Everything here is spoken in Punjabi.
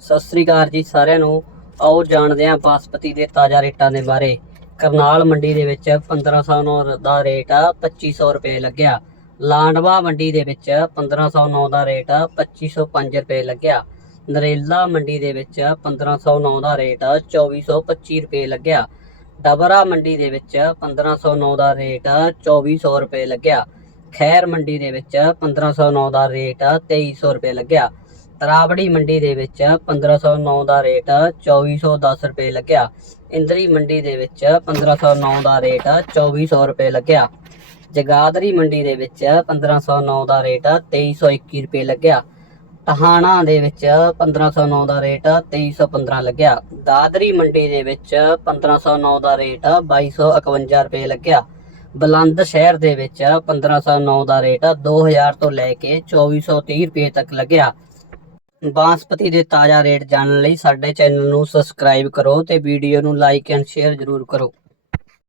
ਸਤਿ ਸ੍ਰੀ ਅਕਾਲ ਜੀ ਸਾਰਿਆਂ ਨੂੰ। ਆਓ ਜਾਣਦੇ ਹਾਂ ਬਾਸਪਤੀ ਦੇ ਤਾਜ਼ਾ ਰੇਟਾਂ ਦੇ ਬਾਰੇ। ਕਰਨਾਲ ਮੰਡੀ ਦੇ ਵਿੱਚ 1509 ਦਾ ਰੇਟ ਆ 2500 ਰੁਪਏ ਲੱਗਿਆ। ਲਾਂਡਵਾ ਮੰਡੀ ਦੇ ਵਿੱਚ 1509 ਦਾ ਰੇਟ ਆ 2505 ਰੁਪਏ ਲੱਗਿਆ। ਨਰੇਲਾ ਮੰਡੀ ਦੇ ਵਿੱਚ 1509 ਦਾ ਰੇਟ ਆ 2425 ਰੁਪਏ ਲੱਗਿਆ। ਡਬਰਾ ਮੰਡੀ ਦੇ ਵਿੱਚ 1509 ਦਾ ਰੇਟ ਆ 2400 ਰੁਪਏ ਲੱਗਿਆ। ਖੈਰ ਮੰਡੀ ਦੇ ਵਿੱਚ 1509 ਦਾ ਰੇਟ ਆ 2300 ਰੁਪਏ ਲੱਗਿਆ। ਤਰਾਵੜੀ ਮੰਡੀ ਦੇ ਵਿੱਚ 1509 ਦਾ ਰੇਟ 2410 ਰੁਪਏ ਲੱਗਿਆ। ਇੰਦਰੀ ਮੰਡੀ ਦੇ ਵਿੱਚ 1509 ਦਾ ਰੇਟ 2400 ਰੁਪਏ ਲੱਗਿਆ। ਜਗਾਦਰੀ ਮੰਡੀ ਦੇ ਵਿੱਚ 1509 ਦਾ ਰੇਟ 2321 ਰੁਪਏ ਲੱਗਿਆ। ਟਹਾਣਾ ਦੇ ਵਿੱਚ 1509 ਦਾ ਰੇਟ 2315 ਲੱਗਿਆ। ਦਾਦਰੀ ਮੰਡੀ ਦੇ ਵਿੱਚ 1509 ਦਾ ਰੇਟ 2251 ਰੁਪਏ ਲੱਗਿਆ। ਬਲੰਦ ਸ਼ਹਿਰ ਦੇ ਵਿੱਚ 1509 ਦਾ ਰੇਟ 2000 ਤੋਂ ਲੈ ਕੇ 2430 ਰੁਪਏ ਤੱਕ ਲੱਗਿਆ। ਬਾਸਪਤੀ ਦੇ ਤਾਜ਼ਾ ਰੇਟ ਜਾਣਨ ਲਈ ਸਾਡੇ ਚੈਨਲ ਨੂੰ ਸਬਸਕ੍ਰਾਈਬ ਕਰੋ ਤੇ ਵੀਡੀਓ ਨੂੰ ਲਾਈਕ ਐਂਡ ਸ਼ੇਅਰ ਜ਼ਰੂਰ ਕਰੋ।